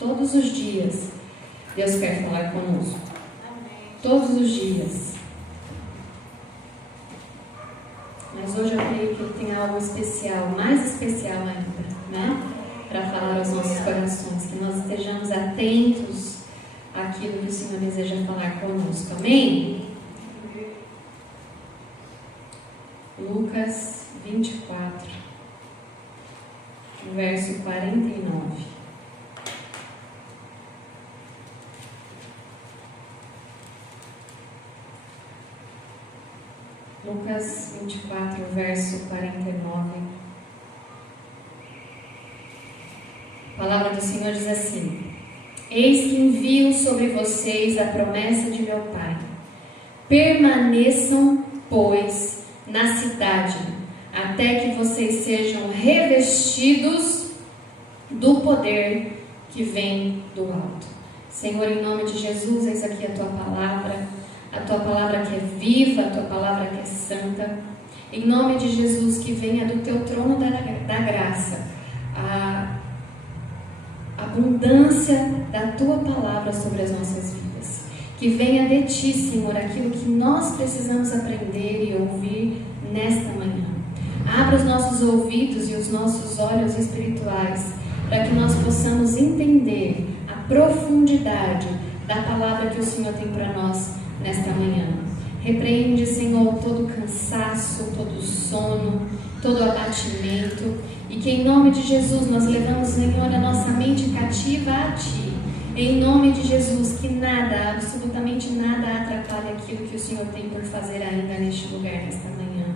Todos os dias, Deus quer falar conosco. Todos os dias. Mas hoje eu creio que Ele tem algo especial, mais especial ainda, né? Para falar aos nossos corações, que nós estejamos atentos àquilo que o Senhor deseja falar conosco. Amém? Lucas 24, verso 49. Lucas 24, verso 49. A palavra do Senhor diz assim: Eis que envio sobre vocês a promessa de meu Pai. Permaneçam, pois, na cidade, até que vocês sejam revestidos do poder que vem do alto. Senhor, em nome de Jesus, eis aqui a Tua palavra que é viva, a Tua palavra que é santa. Em nome de Jesus, que venha do Teu trono da graça a abundância da Tua palavra sobre as nossas vidas. Que venha de Ti, Senhor, aquilo que nós precisamos aprender e ouvir nesta manhã. Abra os nossos ouvidos e os nossos olhos espirituais para que nós possamos entender a profundidade da palavra que o Senhor tem para nós nesta manhã. Repreende, Senhor, todo cansaço, todo sono, todo abatimento, e que em nome de Jesus nós levamos, Senhor, a nossa mente cativa a Ti. Em nome de Jesus, que nada, absolutamente nada atrapalhe aquilo que o Senhor tem por fazer ainda neste lugar, nesta manhã.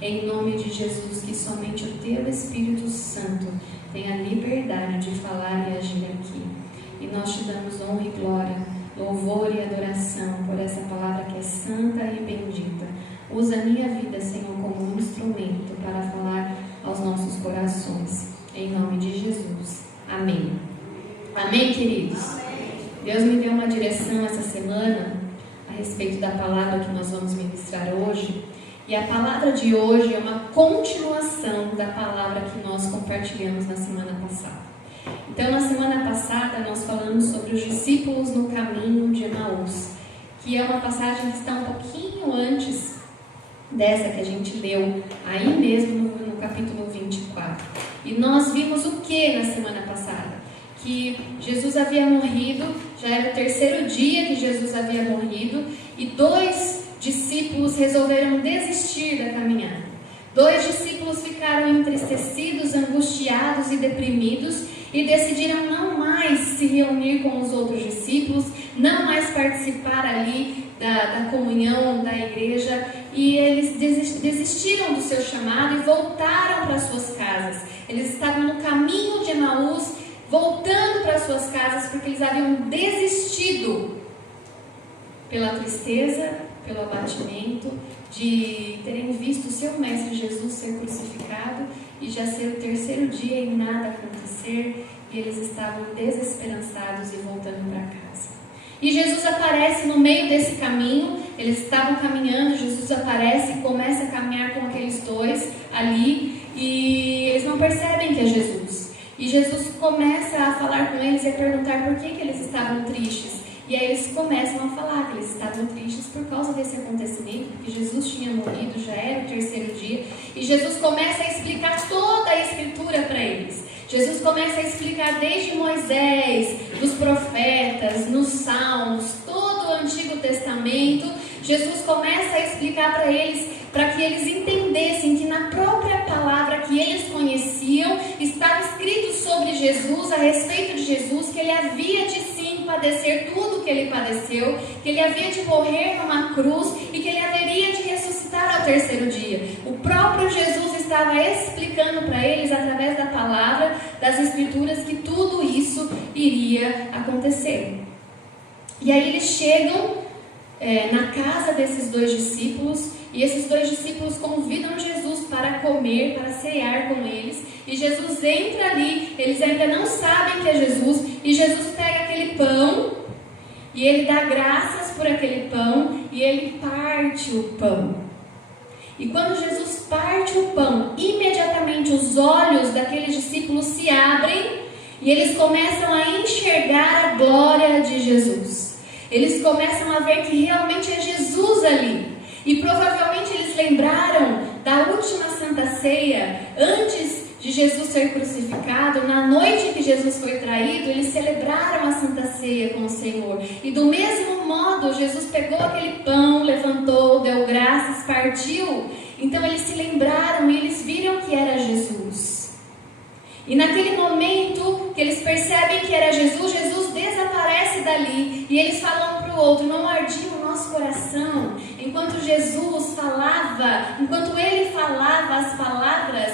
Em nome de Jesus, que somente o Teu Espírito Santo tenha liberdade de falar e agir aqui. E nós Te damos honra e glória, louvor e adoração por essa palavra que é santa e bendita. Usa a minha vida, Senhor, como um instrumento para falar aos nossos corações. Em nome de Jesus. Amém. Amém, queridos? Amém. Deus me deu uma direção essa semana a respeito da palavra que nós vamos ministrar hoje. E a palavra de hoje é uma continuação da palavra que nós compartilhamos na semana passada. Então, na semana passada, nós falamos sobre os discípulos no caminho de Emaús, que é uma passagem que está um pouquinho antes dessa que a gente leu, aí mesmo no capítulo 24. E nós vimos o que na semana passada? Que Jesus havia morrido, já era o terceiro dia que Jesus havia morrido, e 2 discípulos resolveram desistir da caminhada. 2 discípulos ficaram entristecidos, angustiados e deprimidos, e decidiram não mais se reunir com os outros discípulos, não mais participar ali da comunhão da igreja, e eles desistiram do seu chamado e voltaram para suas casas. Eles estavam no caminho de Emaús, voltando para suas casas, porque eles haviam desistido pela tristeza, pelo abatimento, de terem visto o seu mestre Jesus ser crucificado e já ser o terceiro dia e nada acontecer, e eles estavam desesperançados e voltando para casa. E Jesus aparece no meio desse caminho, eles estavam caminhando, Jesus aparece e começa a caminhar com aqueles 2 ali, e eles não percebem que é Jesus. E Jesus começa a falar com eles e a perguntar por que eles estavam tristes. E aí eles começam a falar que eles estavam tristes por causa desse acontecimento, porque Jesus tinha morrido, já era o terceiro dia. E Jesus começa a explicar toda a Escritura para eles. Jesus começa a explicar desde Moisés, dos profetas, nos Salmos, todo o Antigo Testamento. Jesus começa a explicar para eles, para que eles entendessem que na própria palavra que eles conheciam, estava escrito sobre Jesus, a respeito de Jesus, que ele havia de sim padecer tudo o que ele padeceu, que ele havia de morrer numa cruz e que ele haveria de ressuscitar ao terceiro dia. O próprio Jesus estava explicando para eles, através da palavra, das Escrituras, que tudo isso iria acontecer. E aí eles chegam na casa desses 2 discípulos, e esses 2 discípulos convidam Jesus para comer, para cear com eles, e Jesus entra ali, eles ainda não sabem que é Jesus, e Jesus pega aquele pão, e ele dá graças por aquele pão, e ele parte o pão. E quando Jesus parte o pão, imediatamente os olhos daqueles discípulos se abrem, e eles começam a enxergar Jesus. Eles começam a ver que realmente é Jesus ali. E provavelmente eles lembraram da última Santa Ceia, antes de Jesus ser crucificado, na noite em que Jesus foi traído, eles celebraram a Santa Ceia com o Senhor. E do mesmo modo, Jesus pegou aquele pão, levantou, deu graças, partiu. Então eles se lembraram e eles viram que era Jesus. E naquele momento que eles percebem que era Jesus, Jesus desaparece dali. E eles falam um para o outro: não ardia o nosso coração enquanto Jesus falava, enquanto ele falava as palavras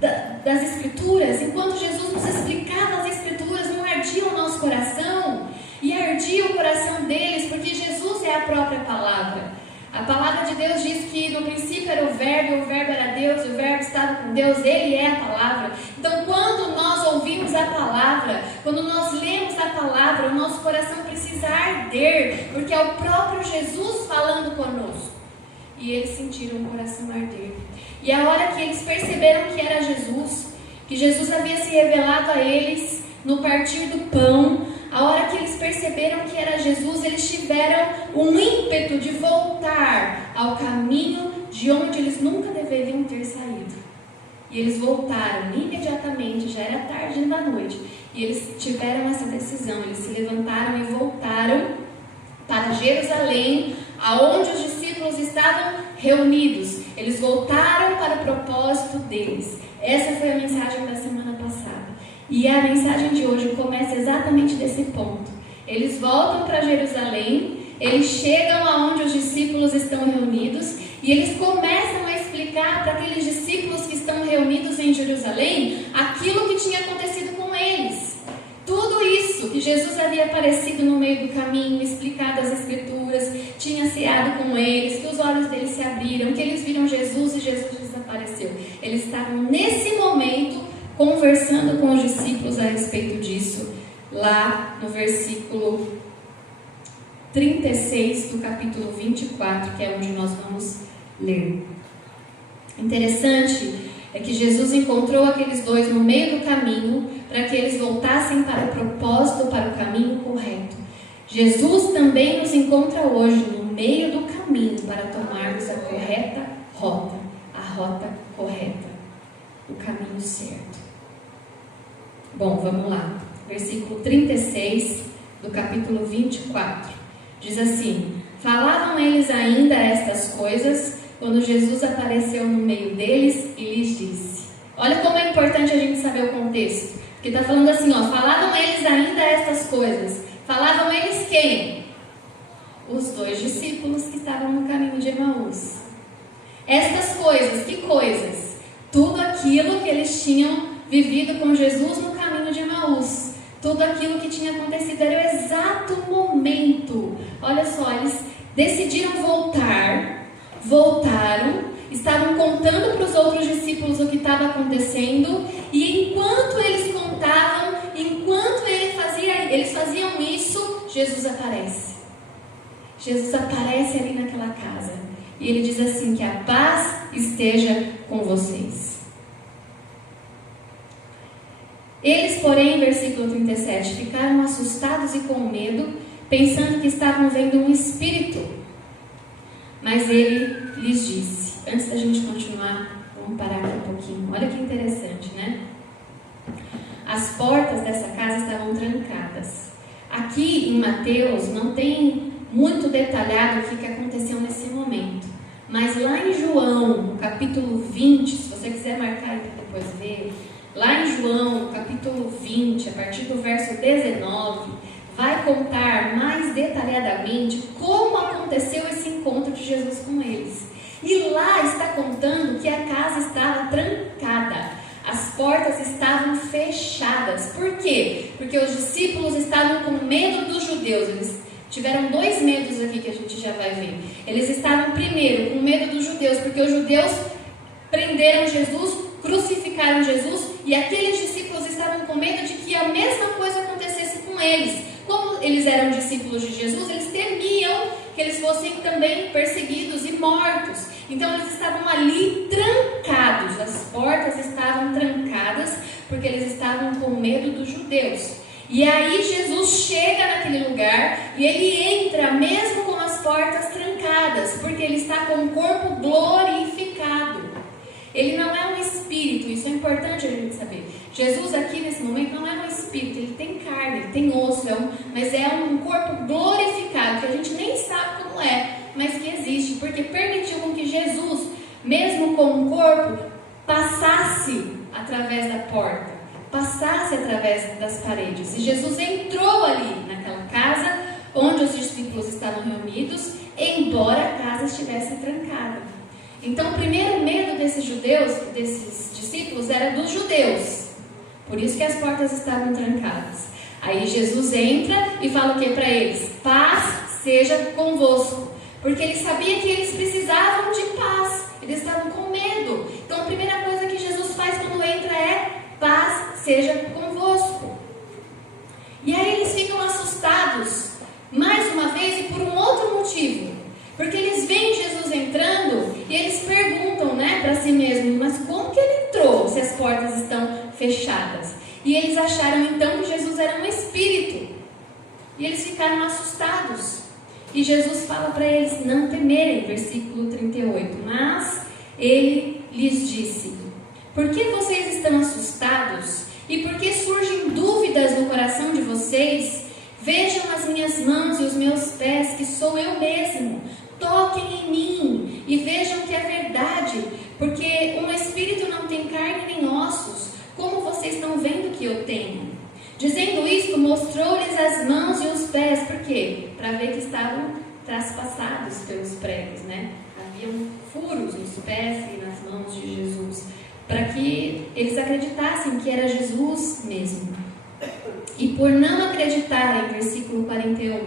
das Escrituras, enquanto Jesus nos explicava as Escrituras, não ardia o nosso coração? E ardia o coração deles, porque Jesus é a própria palavra. A palavra de Deus diz que no princípio era o verbo era Deus, o verbo estava com Deus, ele é a palavra. Então quando nós ouvimos a palavra, quando nós lemos a palavra, o nosso coração precisa arder, porque é o próprio Jesus falando conosco. E eles sentiram o coração arder. E a hora que eles perceberam que era Jesus, que Jesus havia se revelado a eles no partir do pão, a hora que eles perceberam que era Jesus, eles tiveram um ímpeto de voltar ao caminho de onde eles nunca deveriam ter saído. E eles voltaram imediatamente, já era tarde da noite, e eles tiveram essa decisão, eles se levantaram e voltaram para Jerusalém, aonde os discípulos estavam reunidos. Eles voltaram para o propósito deles. Essa foi a mensagem da semana passada. E a mensagem de hoje começa exatamente desse ponto. Eles voltam para Jerusalém, eles chegam aonde os discípulos estão reunidos e eles começam a explicar para aqueles discípulos que estão reunidos em Jerusalém aquilo que tinha acontecido com eles. Tudo isso que Jesus havia aparecido no meio do caminho, explicado as Escrituras, tinha ceado com eles, que os olhos deles se abriram, que eles viram Jesus e Jesus desapareceu. Eles estavam nesse momento conversando com os discípulos a respeito disso, lá no versículo 36 do capítulo 24, que é onde nós vamos ler. Interessante é que Jesus encontrou aqueles dois no meio do caminho para que eles voltassem para o propósito, para o caminho correto. Jesus também nos encontra hoje no meio do caminho para tomarmos a correta rota, a rota correta, o caminho certo. Bom, vamos lá. Versículo 36 do capítulo 24. Diz assim: falavam eles ainda estas coisas quando Jesus apareceu no meio deles e lhes disse. Olha como é importante a gente saber o contexto. Porque está falando assim, ó, falavam eles ainda estas coisas. Falavam eles quem? Os dois discípulos que estavam no caminho de Emaús. Estas coisas, que coisas? Tudo aquilo que eles tinham vivido com Jesus no caminho de Emaús. Tudo aquilo que tinha acontecido era o exato momento. Olha só, eles decidiram voltaram, estavam contando para os outros discípulos o que estava acontecendo, e enquanto eles contavam, enquanto eles faziam isso, Jesus aparece. Jesus aparece ali naquela casa, e ele diz assim, que a paz esteja com vocês. Eles, porém, versículo 37, ficaram assustados e com medo, pensando que estavam vendo um espírito. Mas ele lhes disse, antes da gente continuar, vamos parar aqui um pouquinho. Olha que interessante, né? As portas dessa casa estavam trancadas. Aqui em Mateus não tem muito detalhado o que aconteceu nesse momento. Mas lá em João, no capítulo 20, se você quiser marcar aí para depois ver, lá em João, capítulo 20, a partir do verso 19, vai contar mais detalhadamente como aconteceu esse encontro de Jesus com eles. E lá está contando que a casa estava trancada, as portas estavam fechadas. Por quê? Porque os discípulos estavam com medo dos judeus. Eles tiveram dois medos aqui que a gente já vai ver. Eles estavam primeiro com medo dos judeus, porque os judeus prenderam Jesus, crucificaram Jesus, e aqueles discípulos estavam com medo de que a mesma coisa acontecesse com eles. Como eles eram discípulos de Jesus, eles temiam que eles fossem também perseguidos e mortos. Então eles estavam ali trancados, as portas estavam trancadas, porque eles estavam com medo dos judeus. E aí Jesus chega naquele lugar e ele entra mesmo com as portas trancadas, porque ele está com o corpo glorificado. Ele não é um espírito, isso é importante a gente saber. Jesus aqui nesse momento não é um espírito, ele tem carne, ele tem osso, mas é um corpo glorificado, que a gente nem sabe como é, mas que existe, porque permitiu com que Jesus, mesmo com o corpo, passasse através da porta, passasse através das paredes. E Jesus entrou ali naquela casa onde os discípulos estavam reunidos, embora a casa estivesse trancada. Então o primeiro medo desses discípulos, era dos judeus. Por isso que as portas estavam trancadas. Aí Jesus entra e fala o que para eles? Paz seja convosco. Porque ele sabia que eles precisavam de paz. Eles estavam com medo. Então a primeira coisa que Jesus faz quando entra é: paz seja convosco. E aí eles ficam assustados, mais uma vez, e por um outro motivo. Porque eles veem Jesus entrando e eles perguntam, para si mesmos: mas como que ele entrou se as portas estão fechadas? E eles acharam então que Jesus era um espírito. E eles ficaram assustados. E Jesus fala para eles não temerem, versículo 38. Mas ele lhes disse: por que vocês estão assustados? E por que surgem dúvidas no coração de vocês? Vejam as minhas mãos e os meus pés, que sou eu mesmo. Toquem em mim e vejam que é verdade, porque um espírito não tem carne nem ossos, como vocês estão vendo que eu tenho. Dizendo isto, mostrou-lhes as mãos e os pés. Por quê? Para ver que estavam traspassados pelos pregos, Haviam furos nos pés e nas mãos de Jesus, para que eles acreditassem que era Jesus mesmo. E por não acreditarem, versículo 41,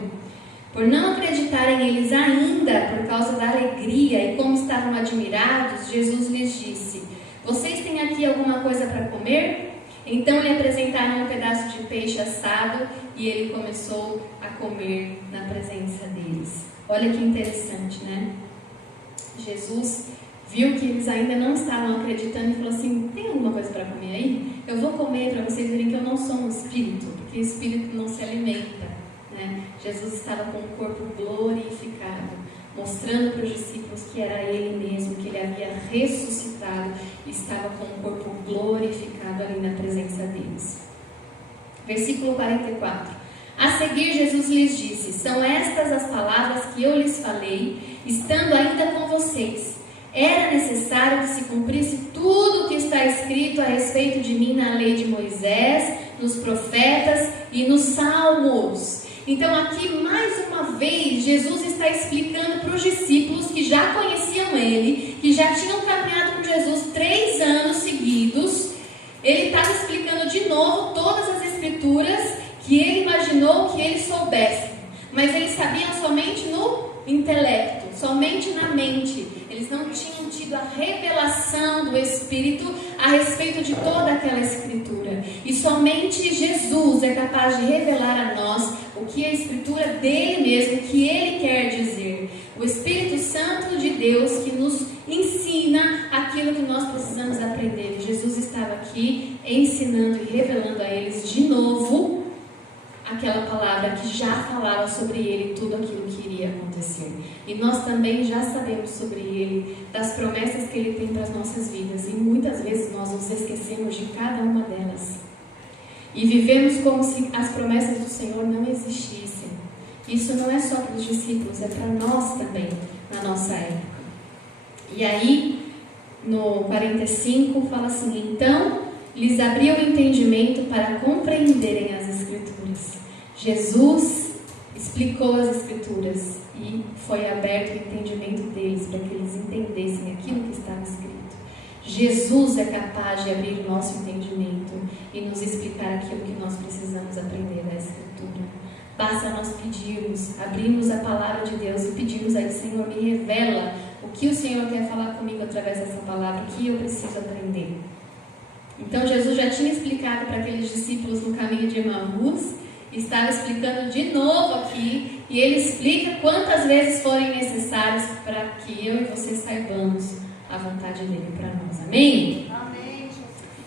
por não acreditarem eles ainda, por causa da alegria e como estavam admirados, Jesus lhes disse: vocês têm aqui alguma coisa para comer? Então lhe apresentaram um pedaço de peixe assado e ele começou a comer na presença deles. Olha que interessante, Jesus viu que eles ainda não estavam acreditando e falou assim: tem alguma coisa para comer aí? Eu vou comer para vocês verem que eu não sou um espírito, porque espírito não se alimenta. Jesus estava com o corpo glorificado, mostrando para os discípulos que era ele mesmo, que ele havia ressuscitado e estava com o corpo glorificado ali na presença deles. Versículo 44. A seguir Jesus lhes disse: são estas as palavras que eu lhes falei, estando ainda com vocês. Era necessário que se cumprisse tudo o que está escrito a respeito de mim na lei de Moisés, nos profetas e nos salmos. Então aqui mais uma vez Jesus está explicando para os discípulos que já conheciam ele, que já tinham caminhado com Jesus 3 anos seguidos. Ele estava explicando de novo todas as escrituras que ele imaginou que eles soubessem, mas eles sabiam somente no intelecto, somente na mente. Eles não tinham tido a revelação do Espírito a respeito de toda aquela escritura. E somente Jesus é capaz de revelar a nós o que é a escritura dele mesmo, o que ele quer dizer. O Espírito Santo de Deus que nos ensina aquilo que nós precisamos aprender. Jesus estava aqui ensinando e revelando a eles de novo aquela palavra que já falava sobre ele, tudo aquilo que iria acontecer. E nós também já sabemos sobre ele, das promessas que ele tem para as nossas vidas. E muitas vezes nós nos esquecemos de cada uma delas. E vivemos como se as promessas do Senhor não existissem. Isso não é só para os discípulos, é para nós também, na nossa época. E aí, no 45, fala assim: então lhes abriu o entendimento para compreenderem as Escrituras. Jesus explicou as Escrituras e foi aberto o entendimento deles para que eles entendessem aquilo que estava escrito. Jesus é capaz de abrir o nosso entendimento e nos explicar aquilo que nós precisamos aprender da Escritura. Basta nós pedirmos, abrirmos a palavra de Deus e pedirmos a Ele: Senhor, me revela o que o Senhor quer falar comigo através dessa palavra, o que eu preciso aprender. Então Jesus já tinha explicado para aqueles discípulos no caminho de Emaús, estava explicando de novo aqui, e ele explica quantas vezes forem necessárias para que eu e você saibamos a vontade dele para nós. Amém? Amém.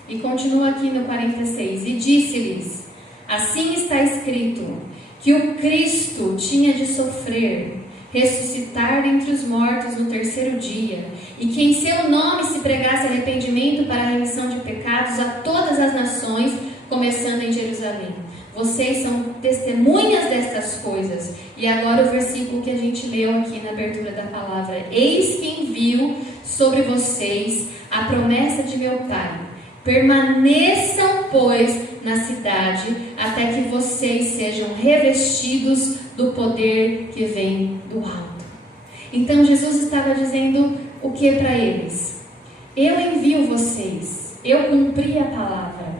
E continua aqui no 46: e disse-lhes: Assim está escrito, que o Cristo tinha de sofrer, ressuscitar dentre os mortos no terceiro dia, e que em seu nome se pregasse arrependimento para a remissão de pecados a todas as nações, começando em Jerusalém. Vocês são testemunhas destas coisas. E agora o versículo que a gente leu aqui na abertura da palavra. Eis que envio sobre vocês a promessa de meu Pai. Permaneçam, pois, na cidade, até que vocês sejam revestidos do poder que vem do alto. Então Jesus estava dizendo o que para eles? Eu envio vocês. Eu cumpri a palavra.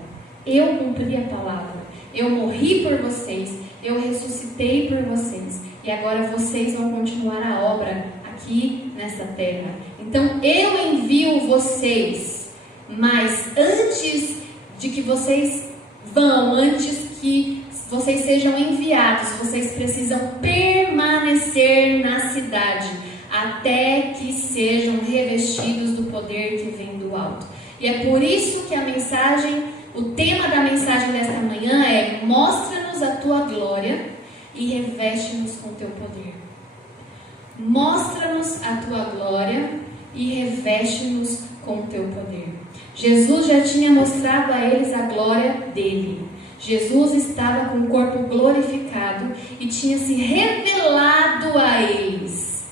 Eu cumpri a palavra. Eu morri por vocês, eu ressuscitei por vocês, e agora vocês vão continuar a obra aqui nessa terra. Então eu envio vocês, mas antes de que vocês vão, antes que vocês sejam enviados, vocês precisam permanecer na cidade, até que sejam revestidos do poder que vem do alto. E é por isso que o tema da mensagem desta manhã é: mostra-nos a tua glória e reveste-nos com teu poder. Mostra-nos a tua glória e reveste-nos com teu poder. Jesus já tinha mostrado a eles a glória dele. Jesus estava com o corpo glorificado e tinha se revelado a eles.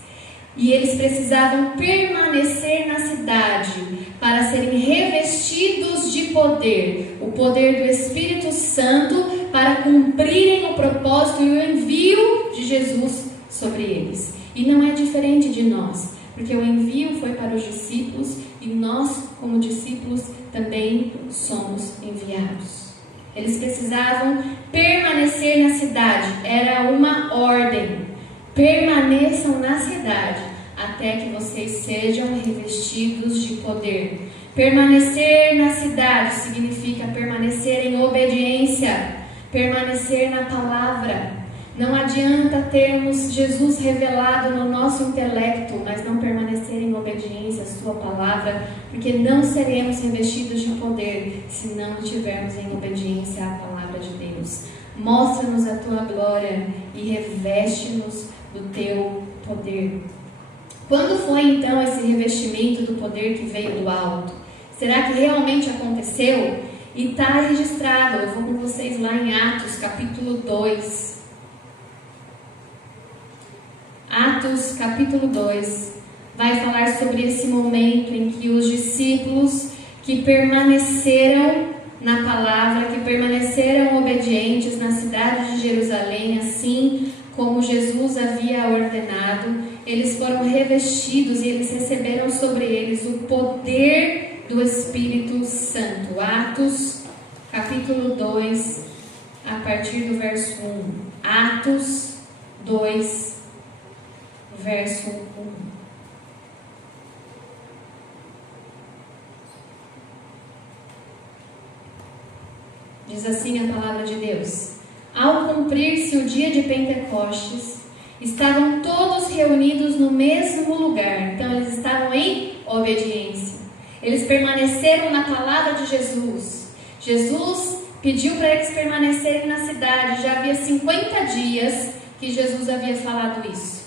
E eles precisavam permanecer na cidade para serem revestidos de poder, o poder do Espírito Santo, para cumprirem o propósito e o envio de Jesus sobre eles. E não é diferente de nós, porque o envio foi para os discípulos e nós, como discípulos, também somos enviados. Eles precisavam permanecer na cidade, era uma ordem. Permaneçam na cidade até que vocês sejam revestidos de poder. Permanecer na cidade significa permanecer em obediência, permanecer na palavra. Não adianta termos Jesus revelado no nosso intelecto, mas não permanecer em obediência à sua palavra, porque não seremos revestidos de poder se não estivermos em obediência à palavra de Deus. Mostra-nos a tua glória e reveste-nos do teu poder. Quando foi então esse revestimento do poder que veio do alto? Será que realmente aconteceu? E está registrado, eu vou com vocês lá em Atos capítulo 2. Atos capítulo 2 vai falar sobre esse momento em que os discípulos que permaneceram na palavra, que permaneceram obedientes na cidade de Jerusalém, assim como Jesus havia ordenado, eles foram revestidos e eles receberam sobre eles o poder do Espírito Santo. Atos, capítulo 2, a partir do verso 1. Atos 2, verso 1. Diz assim a palavra de Deus: ao cumprir-se o dia de Pentecostes, estavam todos reunidos no mesmo lugar. Então eles estavam em obediência. Eles permaneceram na palavra de Jesus. Jesus pediu para eles permanecerem na cidade. Já havia 50 dias que Jesus havia falado isso.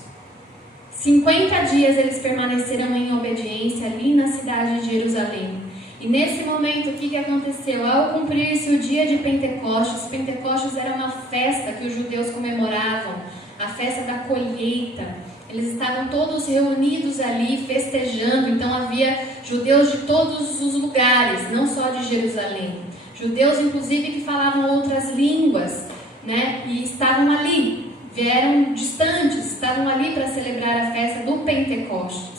50 dias eles permaneceram em obediência ali na cidade de Jerusalém. E nesse momento, o que aconteceu? Ao cumprir-se o dia de Pentecostes, Pentecostes era uma festa que os judeus comemoravam, a festa da colheita. Eles estavam todos reunidos ali, festejando. Então havia judeus de todos os lugares, não só de Jerusalém. Judeus, inclusive, que falavam outras línguas, né? E estavam ali, vieram distantes, estavam ali para celebrar a festa do Pentecostes.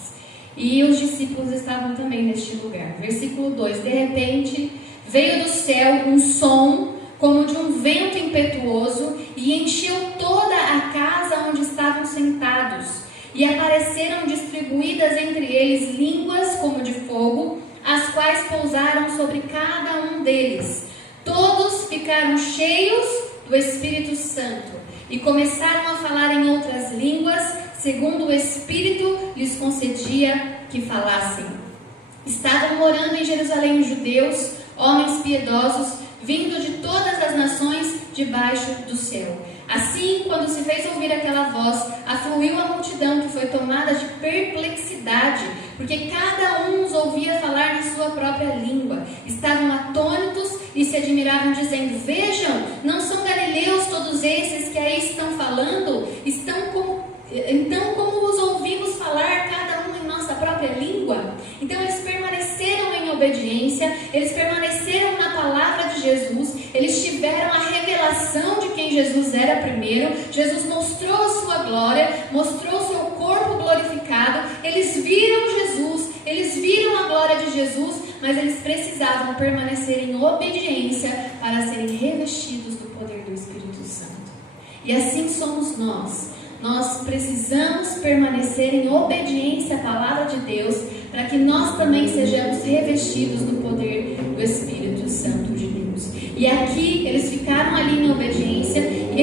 E os discípulos estavam também neste lugar. Versículo 2: de repente veio do céu um som como de um vento impetuoso e encheu toda a casa onde estavam sentados. E apareceram distribuídas entre eles línguas como de fogo, as quais pousaram sobre cada um deles. Todos ficaram cheios do Espírito Santo e começaram a falar em outras línguas, segundo o Espírito lhes concedia que falassem. Estavam morando em Jerusalém os judeus, homens piedosos, vindo de todas as nações, debaixo do céu. Assim, quando se fez ouvir aquela voz, afluiu a multidão, que foi tomada de perplexidade, porque cada um os ouvia falar na sua própria língua. Estavam atônitos e se admiravam, dizendo: vejam, não são galileus todos esses que aí estão falando? Então, como os ouvimos falar, cada um em nossa própria língua? Então, eles permaneceram em obediência, eles permaneceram na palavra de Jesus, eles tiveram a revelação de quem Jesus era primeiro. Jesus mostrou a sua glória, mostrou o seu corpo glorificado, eles viram Jesus, eles viram a glória de Jesus, mas eles precisavam permanecer em obediência para serem revestidos do poder do Espírito Santo. E assim somos nós. Nós precisamos permanecer em obediência à palavra de Deus, para que nós também sejamos revestidos do poder do Espírito Santo de Deus. E aqui eles ficaram ali em obediência, e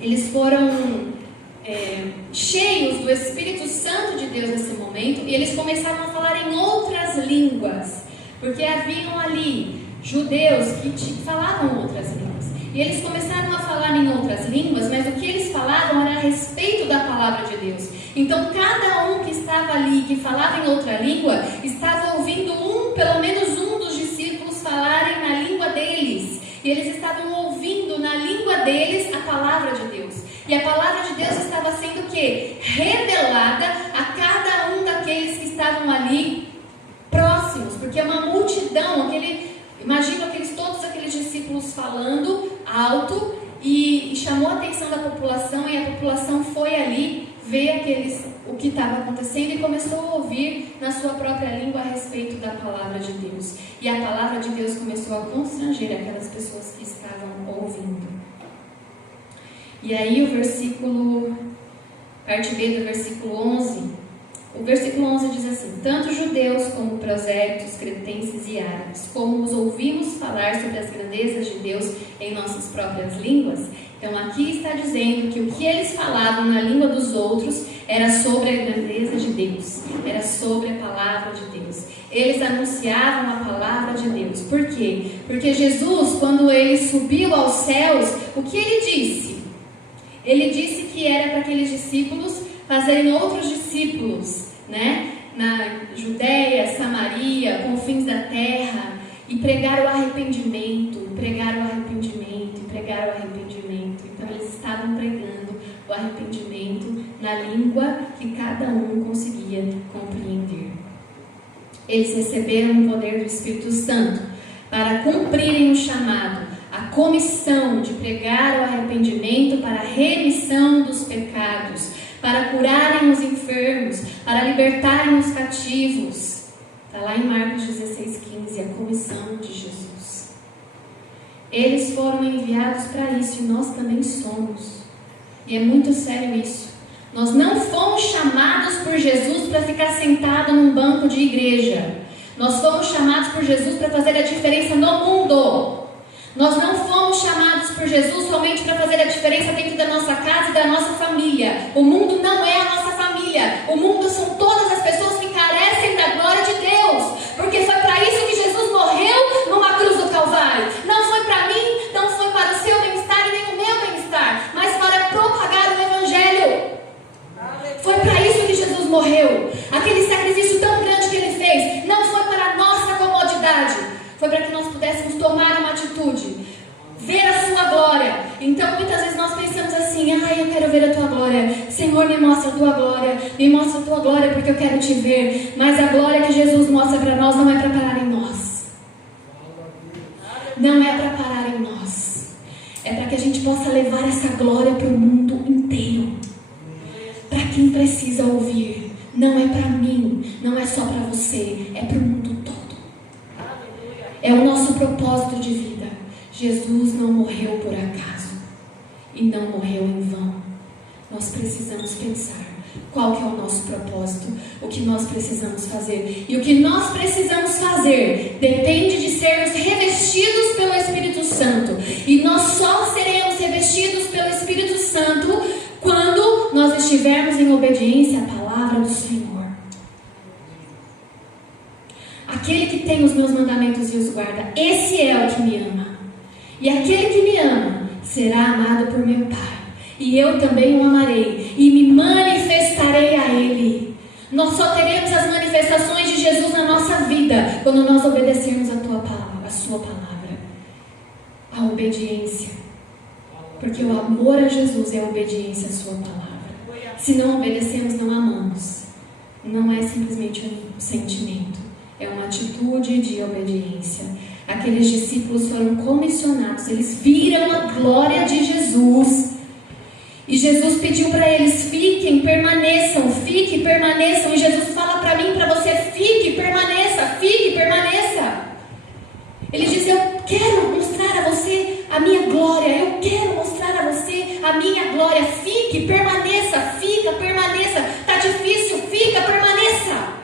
eles foram cheios do Espírito Santo de Deus nesse momento, e eles começaram a falar em outras línguas, porque haviam ali judeus que falavam outras línguas. E eles começaram a falar em outras línguas, mas o que eles falavam era a respeito da palavra de Deus. Então, cada um que estava ali, que falava em outra língua, estava ouvindo pelo menos um dos discípulos falarem na língua deles. E eles estavam ouvindo na língua deles a palavra de Deus. E a palavra de Deus estava sendo o quê? Revelada a cada um daqueles que estavam ali próximos. Porque é uma multidão, imagina todos aqueles discípulos falando alto, e chamou a atenção da população, e a população foi ali ver o que estava acontecendo e começou a ouvir na sua própria língua a respeito da palavra de Deus. E a palavra de Deus começou a constranger aquelas pessoas que estavam ouvindo. E aí parte B do versículo 11. O versículo 11 diz assim: tanto judeus como prosélitos, cretenses e árabes, como os ouvimos falar sobre as grandezas de Deus em nossas próprias línguas. Então aqui está dizendo que o que eles falavam na língua dos outros era sobre a grandeza de Deus, era sobre a palavra de Deus. Eles anunciavam a palavra de Deus. Por quê? Porque Jesus, quando ele subiu aos céus, o que ele disse? Ele disse que era para aqueles discípulos fazerem outros discípulos, na Judéia, Samaria, confins da terra, e pregar o arrependimento, pregar o arrependimento, pregar o arrependimento. Então eles estavam pregando o arrependimento na língua que cada um conseguia compreender. Eles receberam o poder do Espírito Santo para cumprirem o chamado, a comissão de pregar o arrependimento para a remissão dos pecados, para curarem os enfermos, para libertarem os cativos. Está lá em Marcos 16:15, a comissão de Jesus. Eles foram enviados para isso, e nós também somos. E é muito sério isso. Nós não fomos chamados por Jesus para ficar sentado num banco de igreja. Nós fomos chamados por Jesus para fazer a diferença no mundo. Nós não fomos chamados por Jesus somente para fazer a diferença dentro da nossa casa e da nossa família. O mundo não é a nossa família. O mundo são todas as pessoas que carecem da glória de Deus. Porque foi para isso que Jesus morreu numa cruz do Calvário. Não foi para mim, não foi para o seu bem-estar e nem o meu bem-estar, mas para propagar o Evangelho. Foi para isso que Jesus morreu. Aquele sacrifício tão grande que Ele fez não foi para a nossa comodidade. Foi para que nós pudéssemos tomar uma atitude, ver a sua glória. Então muitas vezes nós pensamos assim: eu quero ver a tua glória, Senhor, me mostra a tua glória, me mostra a tua glória porque eu quero te ver. Mas a glória que Jesus mostra para nós não é para parar em nós, não é para parar em nós, é para que a gente possa levar essa glória para o mundo inteiro, para quem precisa ouvir. Não é para mim, não é só para você, é para o mundo todo. É o nosso propósito de vida. Jesus não morreu por acaso e não morreu em vão. Nós precisamos pensar qual que é o nosso propósito, o que nós precisamos fazer. E o que nós precisamos fazer depende de sermos revestidos pelo Espírito Santo. E nós só seremos revestidos pelo Espírito Santo quando nós estivermos em obediência à palavra do Senhor. Aquele que tem os meus mandamentos e os guarda, esse é o que me ama. E aquele que me ama será amado por meu Pai. E eu também o amarei e me manifestarei a Ele. Nós só teremos as manifestações de Jesus na nossa vida quando nós obedecermos a tua palavra, a sua palavra. A obediência. Porque o amor a Jesus é a obediência à sua palavra. Se não obedecemos, não amamos. Não é simplesmente um sentimento. É uma atitude de obediência. Aqueles discípulos foram comissionados. Eles viram a glória de Jesus. E Jesus pediu para eles: fiquem, permaneçam, fiquem, permaneçam. E Jesus fala para mim, para você: fique, permaneça, fique, permaneça. Ele diz: eu quero mostrar a você a minha glória. Eu quero mostrar a você a minha glória. Fique, permaneça, fica, permaneça. Está difícil, fica, permaneça.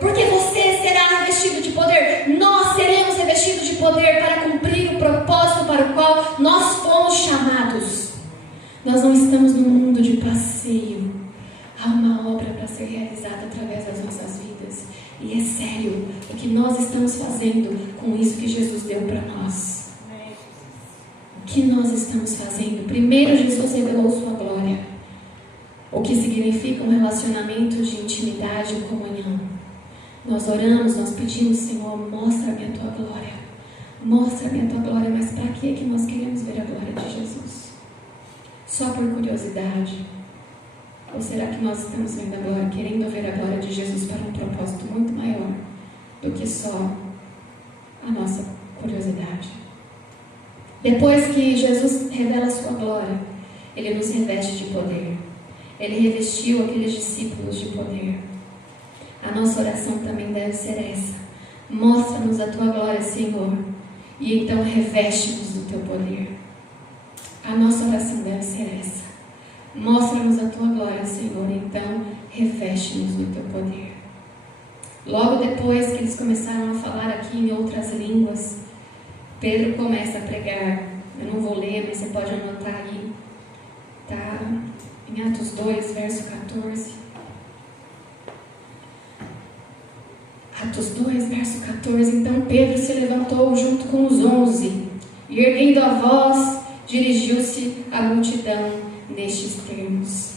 Porque você será revestido de poder. Nós seremos revestidos de poder para cumprir o propósito para o qual nós fomos chamados. Nós não estamos num mundo de passeio. Há uma obra para ser realizada através das nossas vidas. E é sério o que nós estamos fazendo com isso que Jesus deu para nós. O que nós estamos fazendo? Primeiro, Jesus revelou sua glória. O que significa um relacionamento de intimidade e comunhão. Nós oramos, nós pedimos: Senhor, mostra-me a tua glória. Mostra-me a tua glória. Mas para que nós queremos ver a glória de Jesus? Só por curiosidade? Ou será que nós estamos vendo a glória, querendo ver a glória de Jesus para um propósito muito maior do que só a nossa curiosidade? Depois que Jesus revela a sua glória, Ele nos reveste de poder. Ele revestiu aqueles discípulos de poder. A nossa oração também deve ser essa: mostra-nos a tua glória, Senhor, e então reveste-nos do teu poder. A nossa oração deve ser essa: mostra-nos a tua glória, Senhor, e então reveste-nos do teu poder. Logo depois que eles começaram a falar aqui em outras línguas, Pedro começa a pregar. Eu não vou ler, mas você pode anotar aí. Está em Atos 2, verso 14. Atos 2, verso 14. Então Pedro se levantou junto com os 11 e, erguendo a voz, dirigiu-se à multidão nestes termos.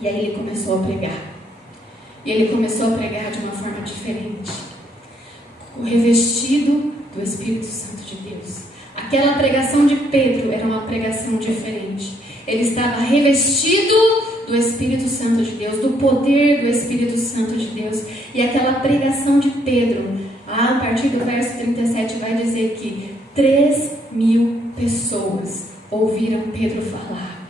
E aí ele começou a pregar. E ele começou a pregar de uma forma diferente, revestido do Espírito Santo de Deus. Aquela pregação de Pedro era uma pregação diferente. Ele estava revestido do Espírito Santo de Deus, do poder do Espírito Santo de Deus. E aquela pregação de Pedro, a partir do verso 37, vai dizer que 3.000 pessoas ouviram Pedro falar,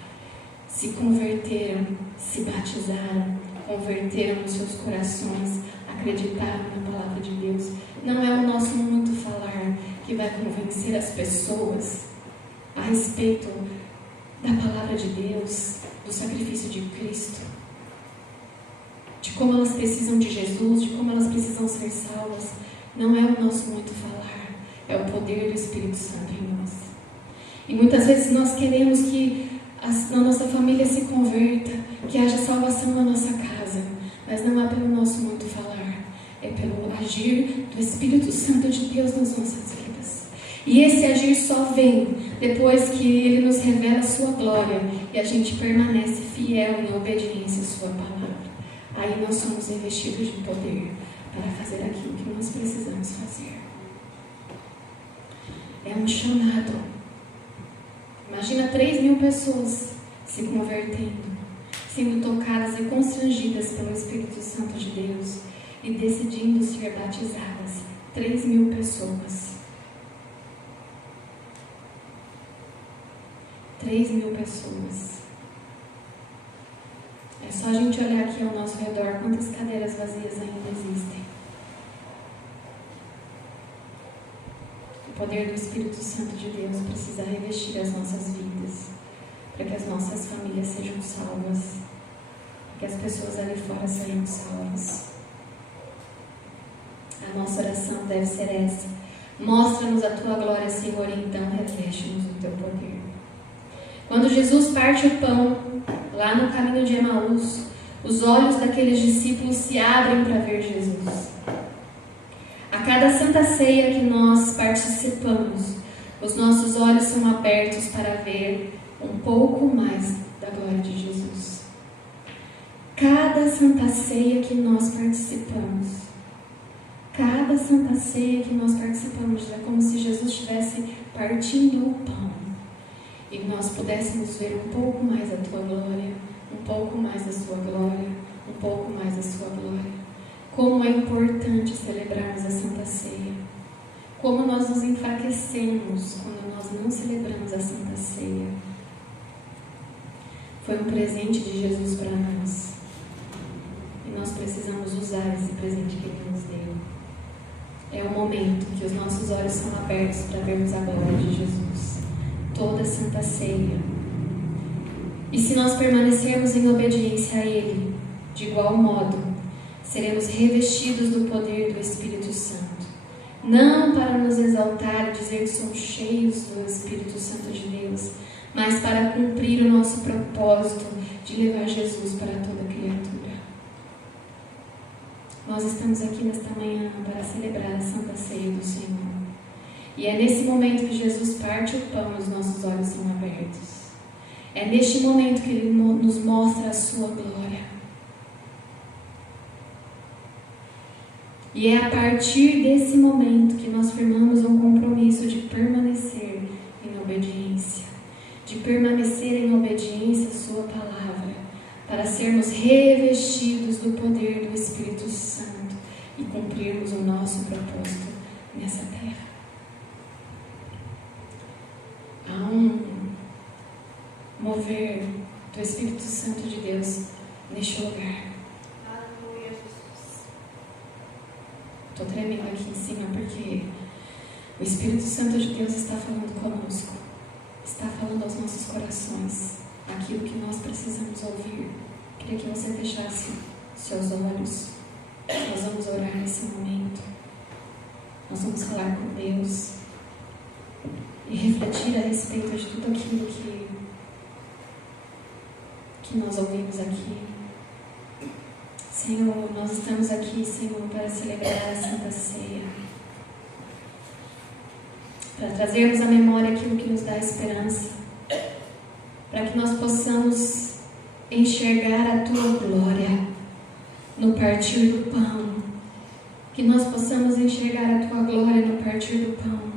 se converteram, se batizaram, converteram os seus corações, acreditaram na palavra de Deus. Não é o nosso muito falar que vai convencer as pessoas a respeito da palavra de Deus, do sacrifício de Cristo, de como elas precisam de Jesus, de como elas precisam ser salvas. Não é o nosso muito falar, é o poder do Espírito Santo em nós. E muitas vezes nós queremos que a nossa família se converta, que haja salvação na nossa casa, mas não é pelo nosso muito falar, é pelo agir do Espírito Santo de Deus nas nossas vidas. E esse agir só vem depois que Ele nos revela a sua glória e a gente permanece fiel em obediência à sua palavra. Aí nós somos revestidos de poder para fazer aquilo que nós precisamos fazer. É um chamado. Imagina 3.000 pessoas se convertendo, sendo tocadas e constrangidas pelo Espírito Santo de Deus e decidindo ser batizadas. 3.000 pessoas. 3.000 pessoas. É só a gente olhar aqui ao nosso redor quantas cadeiras vazias ainda existem. O poder do Espírito Santo de Deus precisa revestir as nossas vidas, para que as nossas famílias sejam salvas, para que as pessoas ali fora sejam salvas. A nossa oração deve ser essa: mostra-nos a tua glória, Senhor, e então reveste-nos do teu poder. Quando Jesus parte o pão, lá no caminho de Emaús, os olhos daqueles discípulos se abrem para ver Jesus. A cada Santa Ceia que nós participamos, os nossos olhos são abertos para ver um pouco mais da glória de Jesus. Cada Santa Ceia que nós participamos, é como se Jesus estivesse partindo o pão e nós pudéssemos ver um pouco mais da tua glória, um pouco mais da sua glória, um pouco mais da sua glória. Como é importante celebrarmos a Santa Ceia. Como nós nos enfraquecemos quando nós não celebramos a Santa Ceia. Foi um presente de Jesus para nós. E nós precisamos usar esse presente que Ele nos deu. É o momento que os nossos olhos são abertos para vermos a glória de Jesus. Toda a Santa Ceia. E se nós permanecermos em obediência a Ele, de igual modo, seremos revestidos do poder do Espírito Santo. Não para nos exaltar e dizer que somos cheios do Espírito Santo de Deus, mas para cumprir o nosso propósito de levar Jesus para toda criatura. Nós estamos aqui nesta manhã para celebrar a Santa Ceia do Senhor. E é nesse momento que Jesus parte o pão e os nossos olhos são abertos. É neste momento que Ele nos mostra a sua glória. E é a partir desse momento que nós firmamos um compromisso de permanecer em obediência. De permanecer em obediência à sua palavra. Para sermos revestidos do poder do Espírito Santo e cumprirmos o nosso propósito nessa terra. Há um mover do Espírito Santo de Deus neste lugar. Aleluia, Jesus. Estou tremendo aqui em cima porque o Espírito Santo de Deus está falando conosco. Está falando aos nossos corações aquilo que nós precisamos ouvir. Queria que você fechasse seus olhos. Nós vamos orar nesse momento. Nós vamos falar com Deus e refletir a respeito de tudo aquilo que nós ouvimos aqui. Senhor, nós estamos aqui, Senhor, para celebrar a Santa Ceia, para trazermos à memória aquilo que nos dá esperança, para que nós possamos enxergar a Tua glória no partir do pão, que nós possamos enxergar a Tua glória no partir do pão.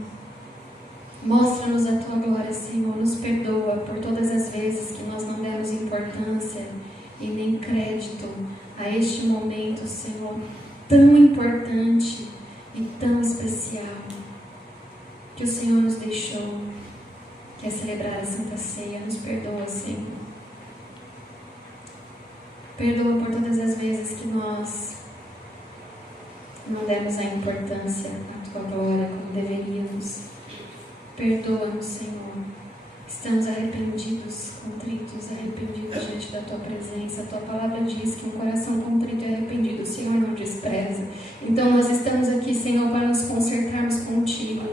Mostra-nos a Tua glória, Senhor, nos perdoa por todas as vezes que nós não demos importância e nem crédito a este momento, Senhor, tão importante e tão especial que o Senhor nos deixou, que é celebrar a Santa Ceia. Nos perdoa, Senhor. Perdoa por todas as vezes que nós não demos a importância à Tua glória como deveríamos. Perdoa-nos, Senhor. Estamos arrependidos, contritos, arrependidos diante da Tua presença. A Tua palavra diz que um coração contrito e arrependido o Senhor não despreza. Então nós estamos aqui, Senhor, para nos consertarmos contigo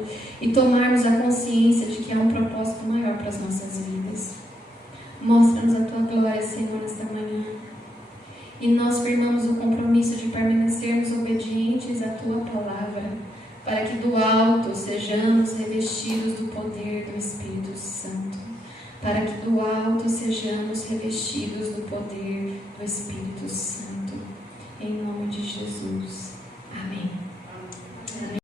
e tomarmos a consciência de que há um propósito maior para as nossas vidas. Mostra-nos a Tua glória, Senhor, nesta manhã. E nós firmamos o compromisso de permanecermos obedientes à Tua palavra, para que do alto sejamos revestidos do poder do Espírito Santo. Para que do alto sejamos revestidos do poder do Espírito Santo. Em nome de Jesus.